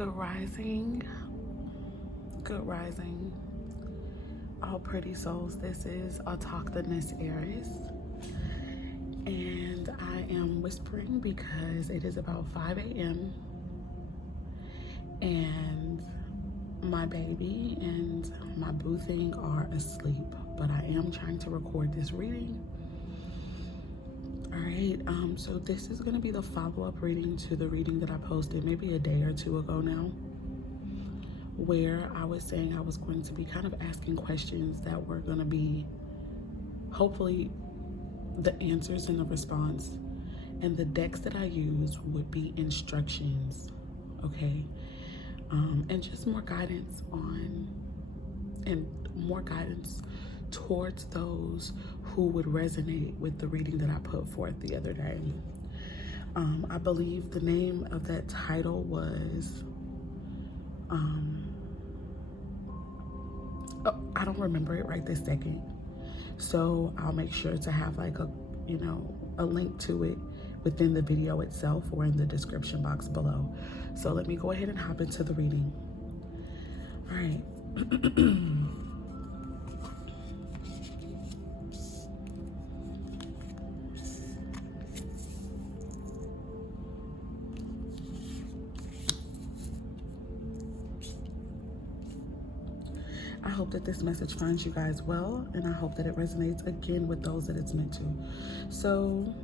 Good rising. Good rising. All pretty souls. This is Autochthonous Aries. And I am whispering because it is about 5 a.m. and my baby and my boo thing are asleep. But I am trying to record this reading. Alright, so this is going to be the follow-up reading to the reading that I posted maybe a day or two ago now, where I was saying I was going to be kind of asking questions that were going to be hopefully the answers and the response, and the decks that I use would be instructions, okay, and just more guidance towards those who would resonate with the reading that I put forth the other day. I believe the name of that title was, I don't remember it right this second. So I'll make sure to have like a link to it within the video itself or in the description box below. So let me go ahead and hop into the reading. All right. I hope that this message finds you guys well, and I hope that it resonates again with those that it's meant to. So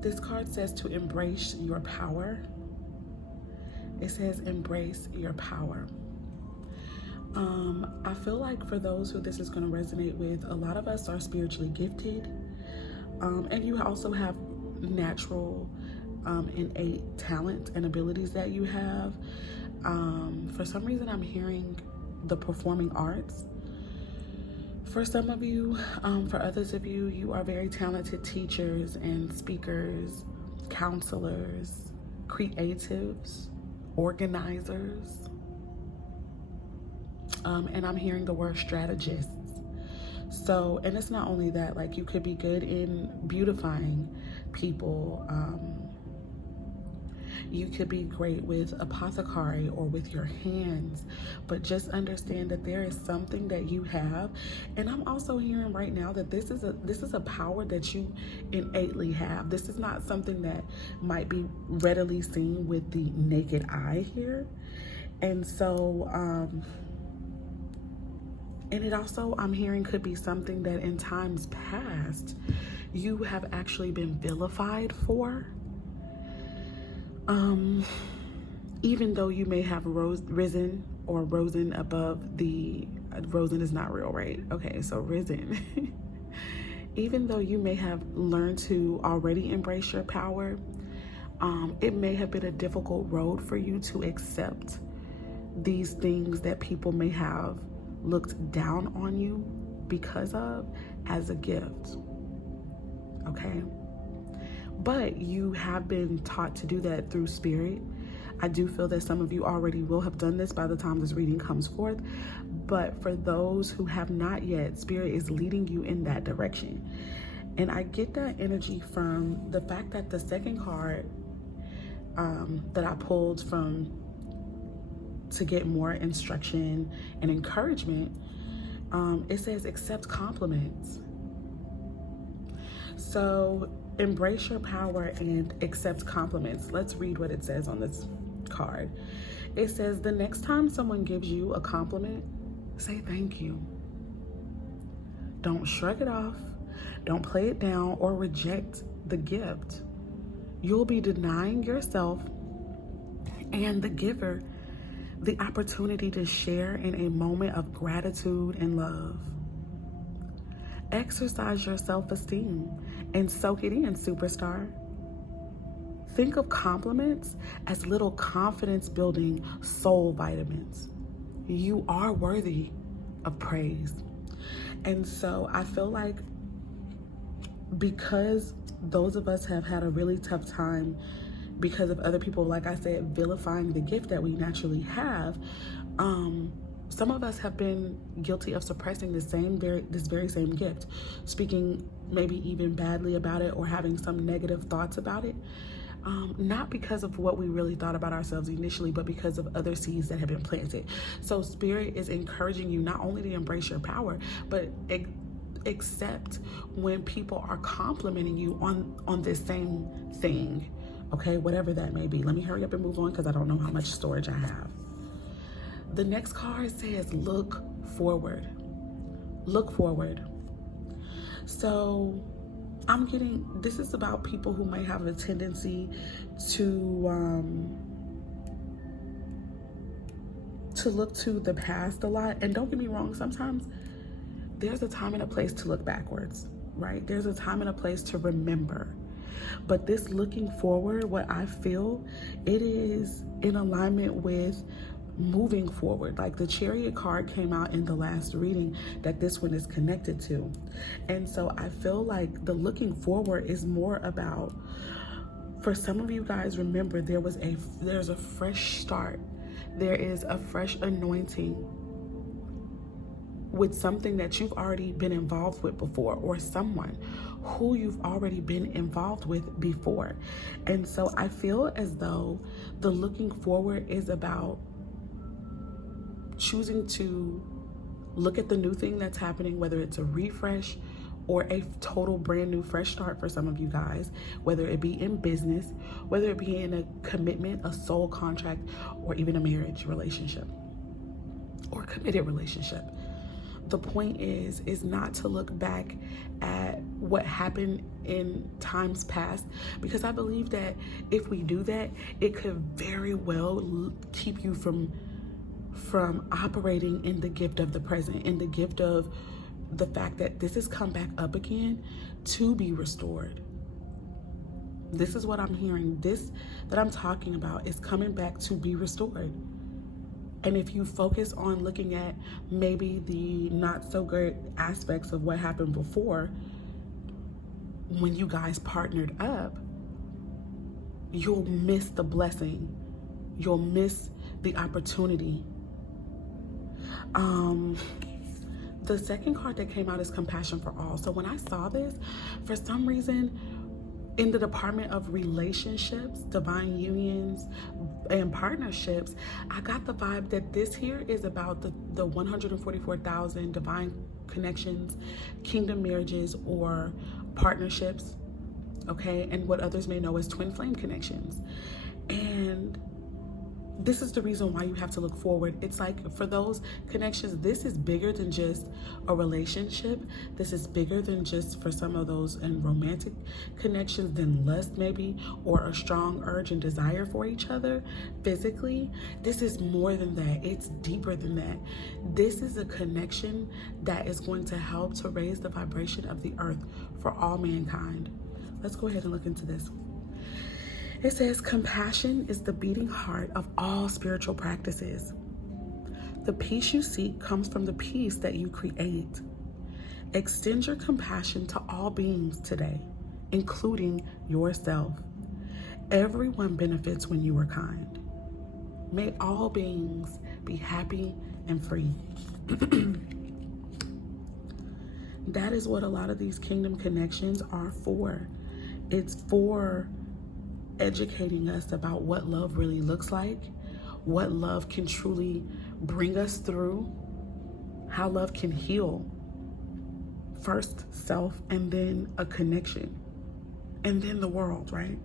this card says to embrace your power. It says embrace your power. I feel like for those who this is going to resonate with, a lot of us are spiritually gifted, and you also have natural innate talent and abilities that you have. For some reason, I'm hearing the performing arts. For some of you, for others of you, you are very talented teachers and speakers, counselors, creatives, organizers. And I'm hearing the word strategists. So, and it's not only that, like you could be good in beautifying people. You could be great with apothecary or with your hands, but just understand that there is something that you have. And I'm also hearing right now that this is a power that you innately have. This is not something that might be readily seen with the naked eye here. And so, and it also, I'm hearing, could be something that in times past you have actually been vilified for. Even though you may have risen above the, risen is not real, right? Okay, so risen. Even though you may have learned to already embrace your power, it may have been a difficult road for you to accept these things that people may have looked down on you because of as a gift, okay? But you have been taught to do that through spirit. I do feel that some of you already will have done this by the time this reading comes forth. But for those who have not yet, spirit is leading you in that direction. And I get that energy from the fact that the second card that I pulled from to get more instruction and encouragement, it says accept compliments. So embrace your power and accept compliments. Let's read what it says on this card. It says, the next time someone gives you a compliment, say thank you. Don't shrug it off. Don't play it down or reject the gift. You'll be denying yourself and the giver the opportunity to share in a moment of gratitude and love. Exercise your self-esteem and soak it in, superstar. Think of compliments as little confidence-building soul vitamins. You are worthy of praise. And so I feel like because those of us have had a really tough time because of other people, like I said, vilifying the gift that we naturally have, some of us have been guilty of suppressing this very same gift, speaking maybe even badly about it or having some negative thoughts about it. not because of what we really thought about ourselves initially, but because of other seeds that have been planted. So Spirit is encouraging you not only to embrace your power, but accept when people are complimenting you on this same thing, okay, whatever that may be. Let me hurry up and move on because I don't know how much storage I have. The next card says look forward. Look forward. So I'm getting, this is about people who might have a tendency to look to the past a lot. And don't get me wrong, sometimes there's a time and a place to look backwards, right? There's a time and a place to remember. But this looking forward, what I feel, it is in alignment with moving forward. Like the Chariot card came out in the last reading that this one is connected to. And so I feel like the looking forward is more about, for some of you guys, remember there's a fresh start. There is a fresh anointing with something that you've already been involved with before, or someone who you've already been involved with before. And so I feel as though the looking forward is about choosing to look at the new thing that's happening, whether it's a refresh or a total brand new fresh start for some of you guys, whether it be in business, whether it be in a commitment, a soul contract, or even a marriage relationship or committed relationship. The point is not to look back at what happened in times past, because I believe that if we do that, it could very well keep you from operating in the gift of the present, in the gift of the fact that this has come back up again to be restored. This is what I'm hearing. This that I'm talking about is coming back to be restored. And if you focus on looking at maybe the not so good aspects of what happened before, when you guys partnered up, you'll miss the blessing. You'll miss the opportunity. The second card that came out is compassion for all. So when I saw this, for some reason, in the department of relationships, divine unions, and partnerships, I got the vibe that this here is about the 144,000 divine connections, kingdom marriages, or partnerships, okay? And what others may know as twin flame connections. And this is the reason why you have to look forward. It's like for those connections, this is bigger than just a relationship. This is bigger than just, for some of those in romantic connections, than lust maybe, or a strong urge and desire for each other physically. This is more than that. It's deeper than that. This is a connection that is going to help to raise the vibration of the earth for all mankind. Let's go ahead and look into this. It says, compassion is the beating heart of all spiritual practices. The peace you seek comes from the peace that you create. Extend your compassion to all beings today, including yourself. Everyone benefits when you are kind. May all beings be happy and free. That is what a lot of these kingdom connections are for. It's for educating us about what love really looks like, what love can truly bring us through, how love can heal. First self, and then a connection, and then the world, right?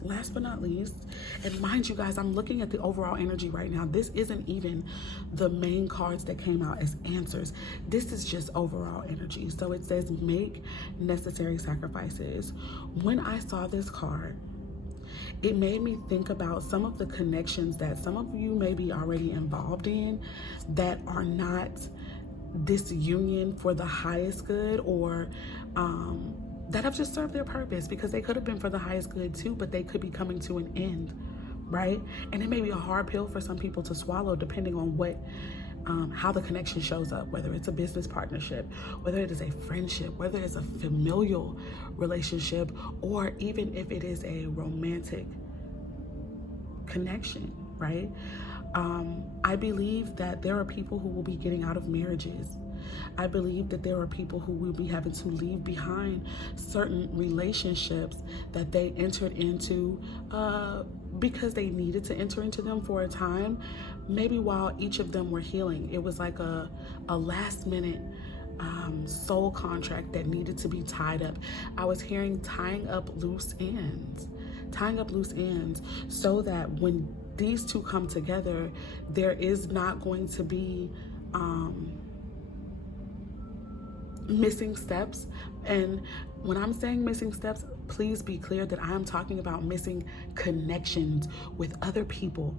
Last but not least, and mind you guys, I'm looking at the overall energy right now. This isn't even the main cards that came out as answers. This is just overall energy. So it says, make necessary sacrifices. When I saw this card, it made me think about some of the connections that some of you may be already involved in that are not this union for the highest good, or that have just served their purpose, because they could have been for the highest good too, but they could be coming to an end, right? And it may be a hard pill for some people to swallow, depending on what how the connection shows up, whether it's a business partnership, whether it is a friendship, whether it's a familial relationship, or even if it is a romantic connection, right? I believe that there are people who will be getting out of marriages I believe that there are people who will be having to leave behind certain relationships that they entered into because they needed to enter into them for a time, maybe while each of them were healing. It was like a last minute soul contract that needed to be tied up. I was hearing tying up loose ends so that when these two come together, there is not going to be missing steps. And when I'm saying missing steps, please be clear that I am talking about missing connections with other people.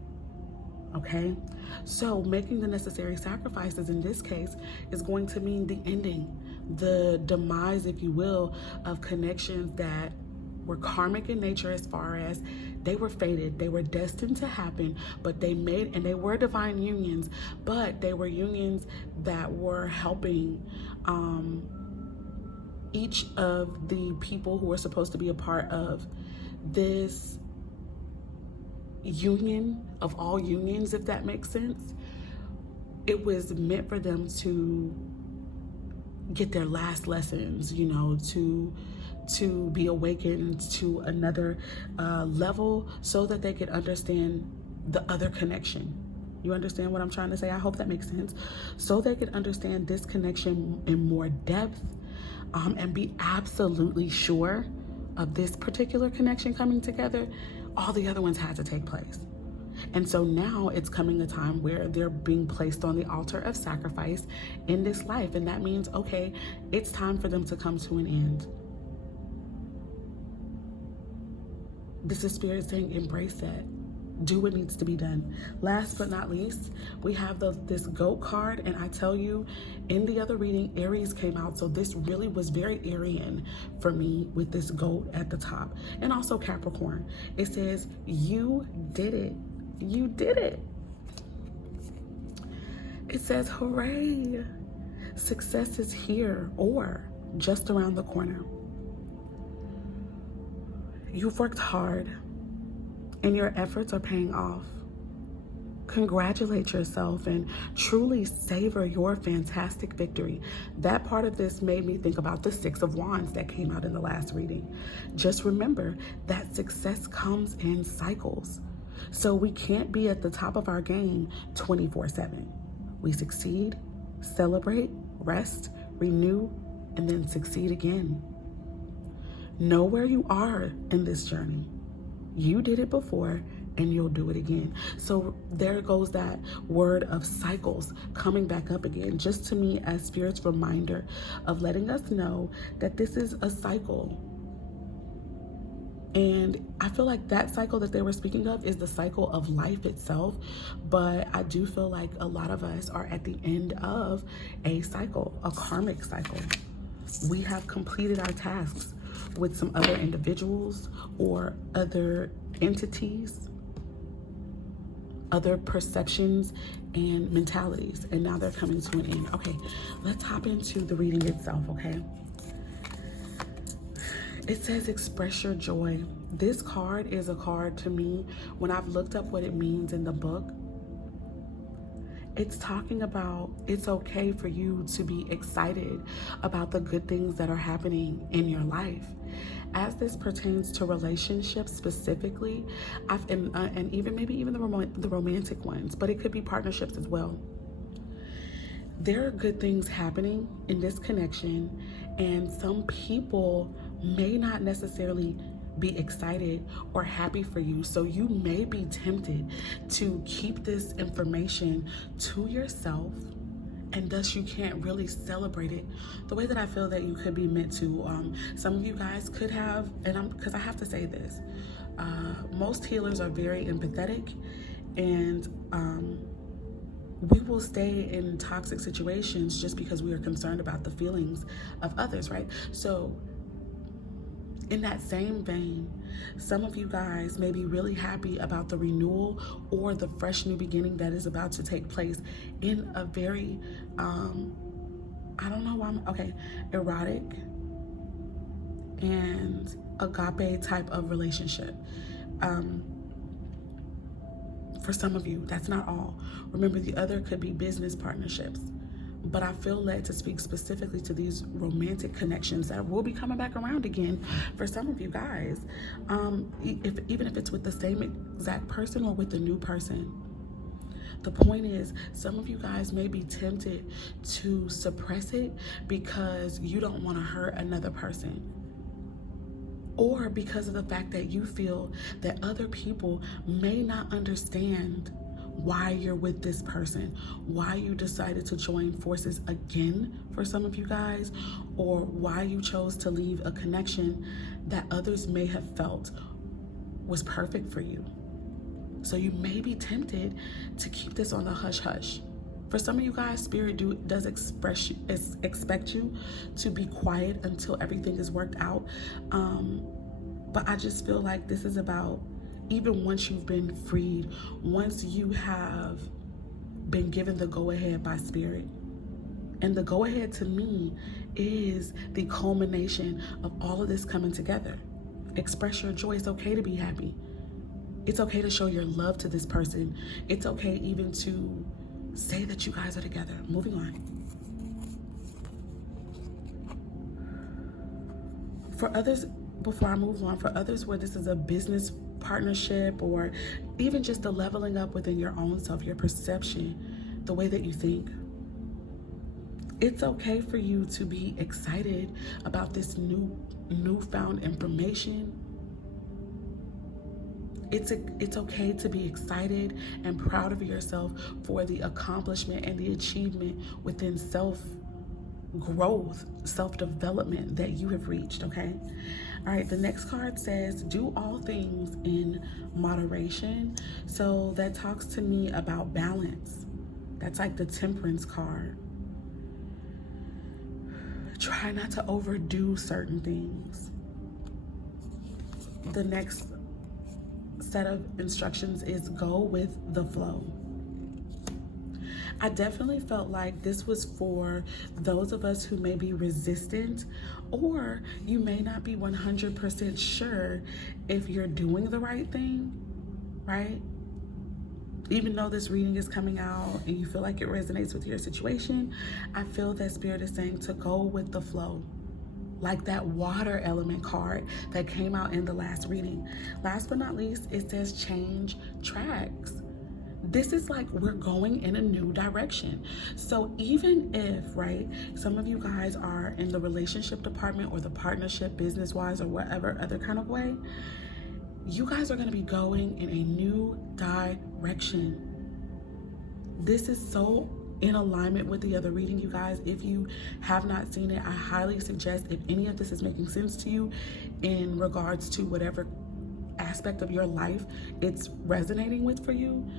Okay, so making the necessary sacrifices in this case is going to mean the ending, the demise, if you will, of connections that were karmic in nature, as far as they were fated, they were destined to happen, but they were divine unions, but they were unions that were helping each of the people who were supposed to be a part of this union of all unions, if that makes sense. It was meant for them to get their last lessons, you know, to be awakened to another level so that they could understand the other connection. You understand what I'm trying to say? I hope that makes sense. So they could understand this connection in more depth and be absolutely sure of this particular connection coming together. All the other ones had to take place. And so now it's coming a time where they're being placed on the altar of sacrifice in this life. And that means, okay, it's time for them to come to an end. This is Spirit saying, embrace that. Do what needs to be done. Last but not least, we have this goat card. And I tell you, in the other reading, Aries came out. So this really was very Aryan for me with this goat at the top. And also Capricorn. It says, you did it. You did it. It says, hooray. Success is here or just around the corner. You've worked hard and your efforts are paying off. Congratulate yourself and truly savor your fantastic victory. That part of this made me think about the Six of Wands that came out in the last reading. Just remember that success comes in cycles. So we can't be at the top of our game 24/7. We succeed, celebrate, rest, renew, and then succeed again. Know where you are in this journey. You did it before and you'll do it again. So there goes that word of cycles coming back up again, just to me as Spirit's reminder of letting us know that this is a cycle. And I feel like that cycle that they were speaking of is the cycle of life itself. But I do feel like a lot of us are at the end of a cycle, a karmic cycle. We have completed our tasks with some other individuals or other entities, other perceptions and mentalities, and now they're coming to an end. Okay, let's hop into the reading itself, okay? It says express your joy. This card is a card to me, when I've looked up what it means in the book, it's talking about it's okay for you to be excited about the good things that are happening in your life. As this pertains to relationships specifically, and even the romantic ones, but it could be partnerships as well. There are good things happening in this connection, and some people may not necessarily be excited or happy for you. So you may be tempted to keep this information to yourself, and thus you can't really celebrate it the way that I feel that you could be meant to. Some of you guys could have, because I have to say this, most healers are very empathetic, and we will stay in toxic situations just because we are concerned about the feelings of others, right? So in that same vein, some of you guys may be really happy about the renewal or the fresh new beginning that is about to take place in a very, erotic and agape type of relationship. For some of you, that's not all. Remember, the other could be business partnerships. but I feel led to speak specifically to these romantic connections that will be coming back around again for some of you guys. Even if it's with the same exact person or with a new person. The point is, some of you guys may be tempted to suppress it because you don't want to hurt another person, or because of the fact that you feel that other people may not understand why you're with this person, why you decided to join forces again for some of you guys, or why you chose to leave a connection that others may have felt was perfect for you. So you may be tempted to keep this on the hush hush. For some of you guys, Spirit does expect you to be quiet until everything is worked out. But I just feel like this is about, even once you've been freed, once you have been given the go-ahead by Spirit. And the go-ahead to me is the culmination of all of this coming together. Express your joy. It's okay to be happy. It's okay to show your love to this person. It's okay even to say that you guys are together. Moving on. For others, before I move on, for others where this is a business partnership or even just the leveling up within your own self, your perception, the way that you think, it's okay for you to be excited about this newfound information. It's okay to be excited and proud of yourself for the accomplishment and the achievement within self-growth, self-development that you have reached, okay? All right, the next card says, do all things in moderation. So that talks to me about balance. That's like the Temperance card. Try not to overdo certain things. The next set of instructions is go with the flow. I definitely felt like this was for those of us who may be resistant, or you may not be 100% sure if you're doing the right thing, right? Even though this reading is coming out and you feel like it resonates with your situation, I feel that Spirit is saying to go with the flow. Like that water element card that came out in the last reading. Last but not least, it says change tracks. This is like we're going in a new direction. So even if, right, some of you guys are in the relationship department or the partnership, business-wise or whatever other kind of way, you guys are going to be going in a new direction. This is so in alignment with the other reading, you guys. If you have not seen it, I highly suggest, if any of this is making sense to you in regards to whatever aspect of your life it's resonating with for you,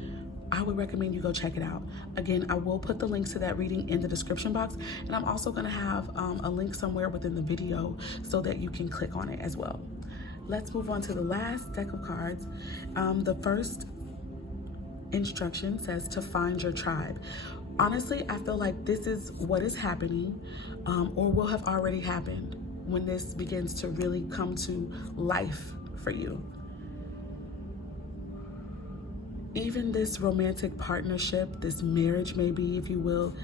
I would recommend you go check it out. Again, I will put the links to that reading in the description box, and I'm also going to have a link somewhere within the video so that you can click on it as well. Let's move on to the last deck of cards. The first instruction says to find your tribe. Honestly, I feel like this is what is happening or will have already happened when this begins to really come to life for you. Even this romantic partnership, this marriage maybe, if you will,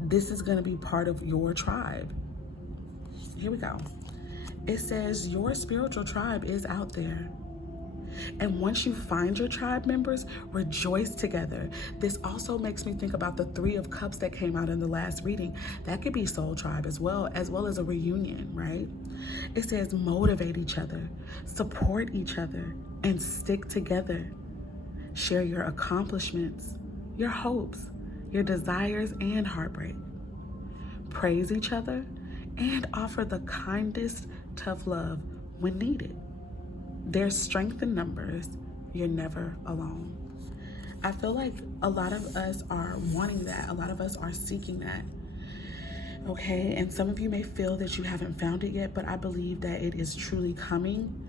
this is going to be part of your tribe. Here we go. It says your spiritual tribe is out there. And once you find your tribe members, rejoice together. This also makes me think about the 3 of Cups that came out in the last reading. That could be soul tribe as well as a reunion, right? It says motivate each other, support each other, and stick together. Share your accomplishments, your hopes, your desires, and heartbreak. Praise each other and offer the kindest tough love when needed. There's strength in numbers. You're never alone. I feel like a lot of us are wanting that. A lot of us are seeking that. Okay, and some of you may feel that you haven't found it yet, but I believe that it is truly coming.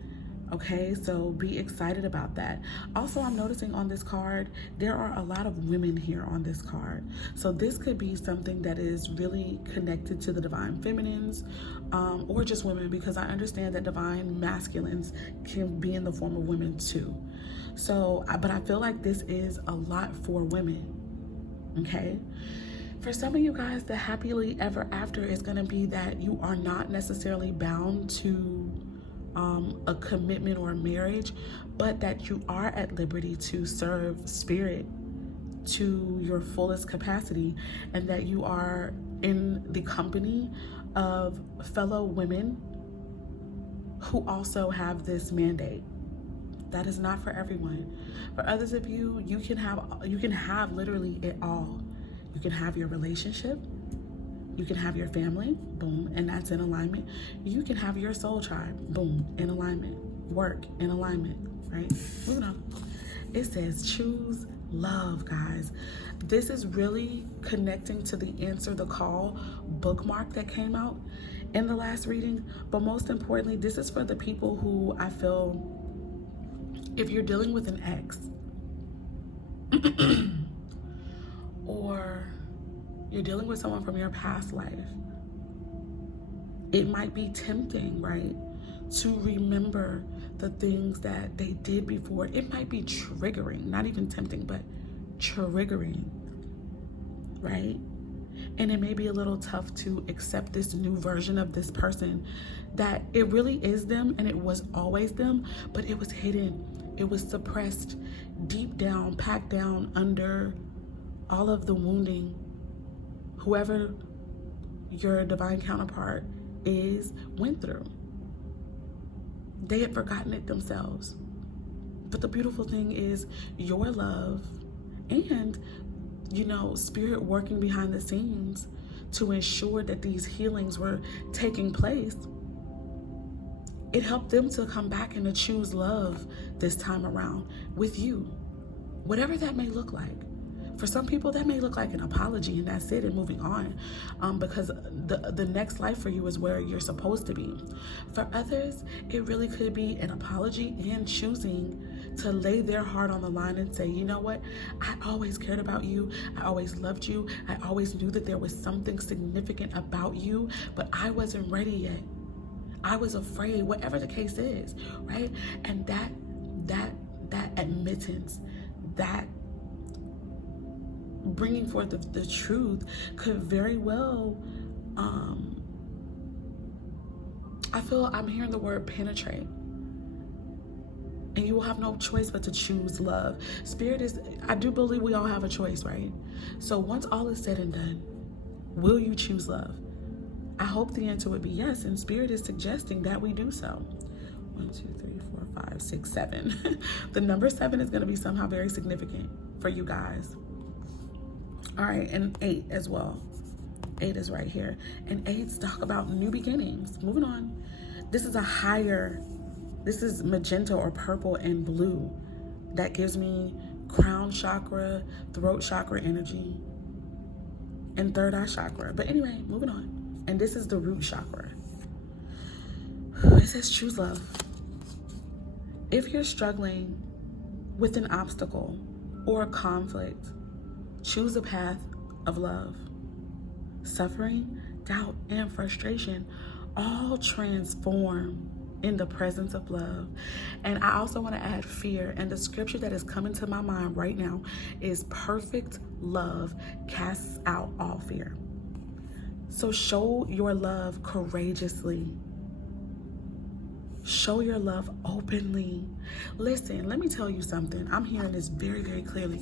Okay, so be excited about that. Also, I'm noticing on this card, there are a lot of women here on this card. So this could be something that is really connected to the divine feminines, or just women, because I understand that divine masculines can be in the form of women too. So, but I feel like this is a lot for women. Okay. For some of you guys, the happily ever after is going to be that you are not necessarily bound to a commitment or a marriage, but that you are at liberty to serve spirit to your fullest capacity, and that you are in the company of fellow women who also have this mandate. That is not for everyone. For others of you, you can have literally it all. You can have your relationship, you can have your family, boom, and that's in alignment. You can have your soul tribe, boom, in alignment. Work, in alignment, right? Moving on. It says choose love, guys. This is really connecting to the Answer the Call bookmark that came out in the last reading. But most importantly, this is for the people who I feel, if you're dealing with an ex, or you're dealing with someone from your past life, it might be tempting, right, to remember the things that they did before. It might be triggering, not even tempting, but triggering, right? And it may be a little tough to accept this new version of this person, that it really is them and it was always them, but it was hidden, it was suppressed deep down, packed down under all of the wounding whoever your divine counterpart went through. They had forgotten it themselves. But the beautiful thing is your love and, spirit working behind the scenes to ensure that these healings were taking place. It helped them to come back and to choose love this time around with you, whatever that may look like. For some people, that may look like an apology and that's it, and moving on, because the next life for you is where you're supposed to be. For others, it really could be an apology and choosing to lay their heart on the line and say, you know what, I always cared about you, I always loved you, I always knew that there was something significant about you, but I wasn't ready yet. I was afraid, whatever the case is, right? And that admittance, that bringing forth the truth could very well, I feel I'm hearing the word penetrate. And you will have no choice but to choose love. I do believe we all have a choice, right? So once all is said and done, will you choose love? I hope the answer would be yes, and Spirit is suggesting that we do so. 1, 2, 3, 4, 5, 6, 7. The number 7 is going to be somehow very significant for you guys. All right, and 8 as well. 8 is right here. And 8s talk about new beginnings. Moving on. This is magenta or purple and blue. That gives me crown chakra, throat chakra energy, and third eye chakra. But anyway, moving on. And this is the root chakra. It says choose love. If you're struggling with an obstacle or a conflict, choose a path of love. Suffering, doubt, and frustration all transform in the presence of love. And I also want to add fear. And the scripture that is coming to my mind right now is perfect love casts out all fear. So show your love courageously. Show your love openly. Listen, let me tell you something. I'm hearing this very, very clearly.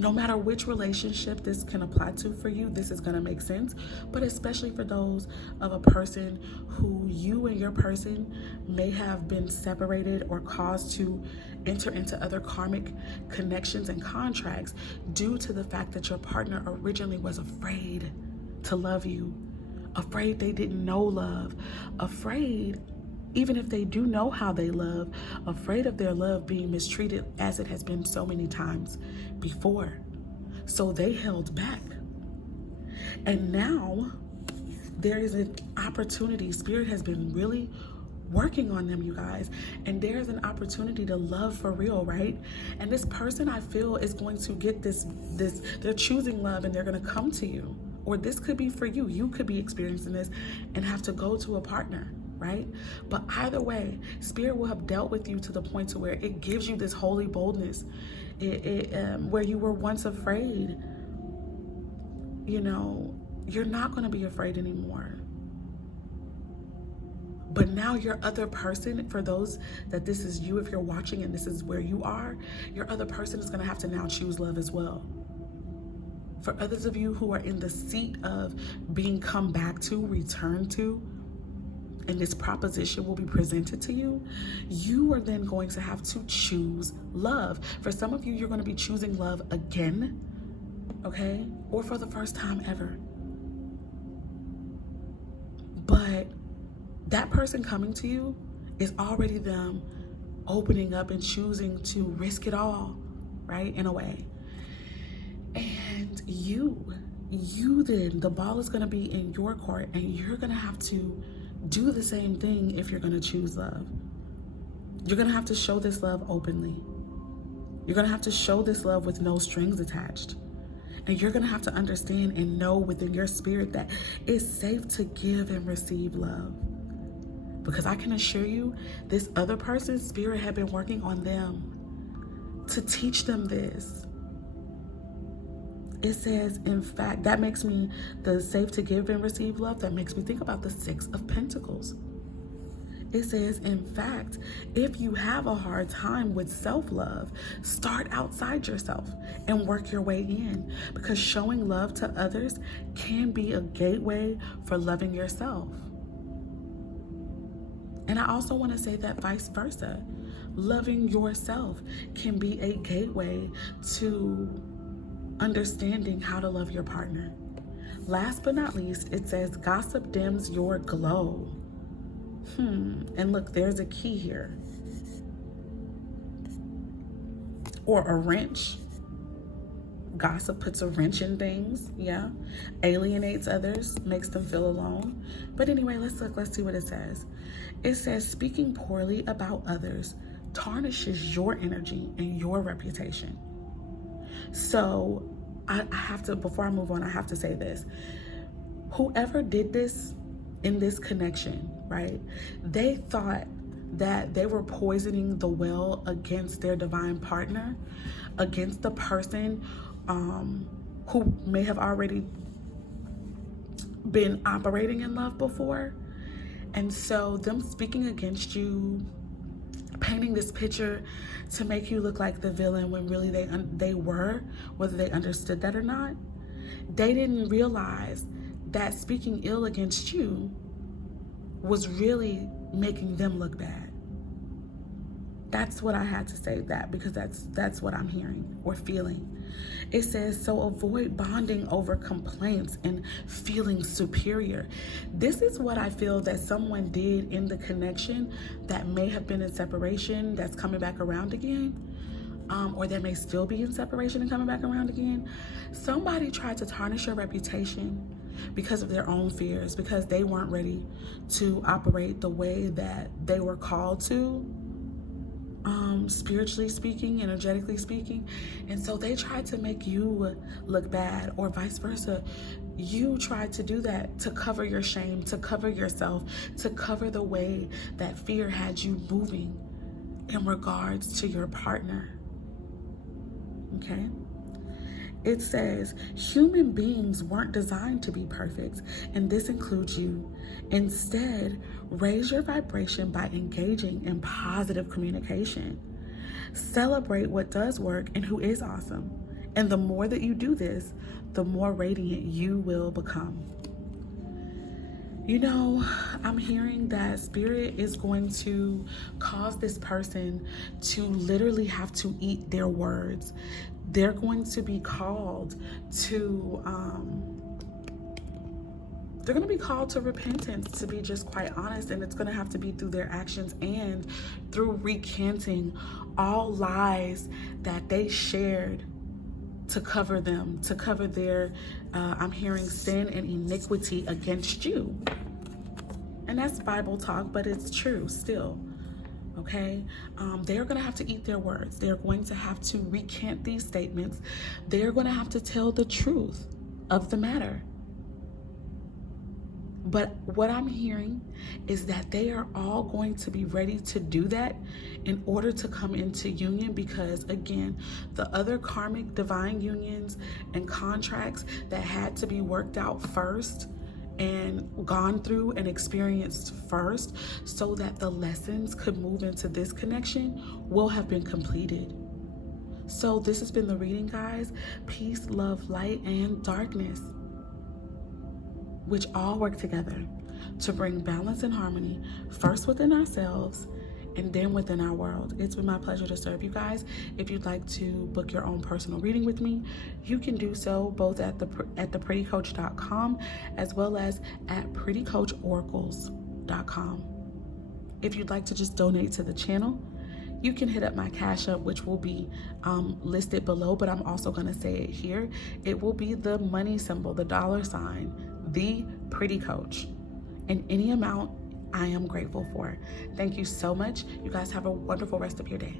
No matter which relationship this can apply to for you, this is going to make sense. But especially for those of a person who you and your person may have been separated or caused to enter into other karmic connections and contracts due to the fact that your partner originally was afraid to love you, afraid they didn't know love, afraid, even if they do know how they love, afraid of their love being mistreated as it has been so many times before. So they held back. And now there is an opportunity. Spirit has been really working on them, you guys. And there's an opportunity to love for real, right? And this person, I feel, is going to get this, they're choosing love and they're going to come to you. Or this could be for you. You could be experiencing this and have to go to a partner, right? But either way, Spirit will have dealt with you to the point to where it gives you this holy boldness, where you were once afraid you're not going to be afraid anymore. But now your other person, for those that this is you, if you're watching and this is where you are, your other person is going to have to now choose love as well. For others of you who are in the seat of being come back to, returned to, and this proposition will be presented to you, you are then going to have to choose love. For some of you, you're going to be choosing love again, okay? Or for the first time ever. But that person coming to you is already them opening up and choosing to risk it all, right? In a way. And you then, the ball is going to be in your court, and you're going to have to do the same thing if you're going to choose love. You're going to have to show this love openly. You're going to have to show this love with no strings attached. And you're going to have to understand and know within your spirit that it's safe to give and receive love. Because I can assure you, this other person's spirit had been working on them to teach them this. It says, in fact, that makes me, the safe to give and receive love, that makes me think about the 6 of Pentacles. It says, in fact, if you have a hard time with self-love, start outside yourself and work your way in, because showing love to others can be a gateway for loving yourself. And I also want to say that vice versa. Loving yourself can be a gateway to understanding how to love your partner. Last but not least, it says gossip dims your glow. And look, there's a key here. Or a wrench. Gossip puts a wrench in things, yeah. Alienates others, makes them feel alone. But anyway, let's see what it says. It says speaking poorly about others tarnishes your energy and your reputation. So I have to, before I move on, I have to say this. Whoever did this in this connection, right? They thought that they were poisoning the well against their divine partner, against the person who may have already been operating in love before. And so them speaking against you, painting this picture to make you look like the villain when really they were, whether they understood that or not, they didn't realize that speaking ill against you was really making them look bad. That's what I had to say that, because that's what I'm hearing or feeling. It says, so avoid bonding over complaints and feeling superior. This is what I feel that someone did in the connection that may have been in separation that's coming back around again, or that may still be in separation and coming back around again. Somebody tried to tarnish your reputation because of their own fears, because they weren't ready to operate the way that they were called to, spiritually speaking, energetically speaking. And so they tried to make you look bad, or vice versa. You tried to do that to cover your shame, to cover yourself, to cover the way that fear had you moving in regards to your partner. Okay? It says, human beings weren't designed to be perfect, and this includes you. Instead, raise your vibration by engaging in positive communication. Celebrate what does work and who is awesome. And the more that you do this, the more radiant you will become. You know, I'm hearing that Spirit is going to cause this person to literally have to eat their words. They're going to be called to, they're going to be called to repentance, to be just quite honest. And it's going to have to be through their actions and through recanting all lies that they shared to cover them, to cover their, I'm hearing sin and iniquity against you. And that's Bible talk, but it's true still. Okay, they're going to have to eat their words. They're going to have to recant these statements. They're going to have to tell the truth of the matter. But what I'm hearing is that they are all going to be ready to do that in order to come into union, because again, the other karmic divine unions and contracts that had to be worked out first and gone through and experienced first so that the lessons could move into this connection will have been completed. So this has been the reading, guys. Peace, love, light, and darkness, which all work together to bring balance and harmony, first within ourselves and then within our world. It's been my pleasure to serve you guys. If you'd like to book your own personal reading with me, you can do so both at theprettycoach.com as well as at prettycoachoracles.com. If you'd like to just donate to the channel, you can hit up my Cash App, which will be listed below, but I'm also going to say it here. It will be the money symbol, the $, the Pretty Coach. And any amount I am grateful for. Thank you so much. You guys have a wonderful rest of your day.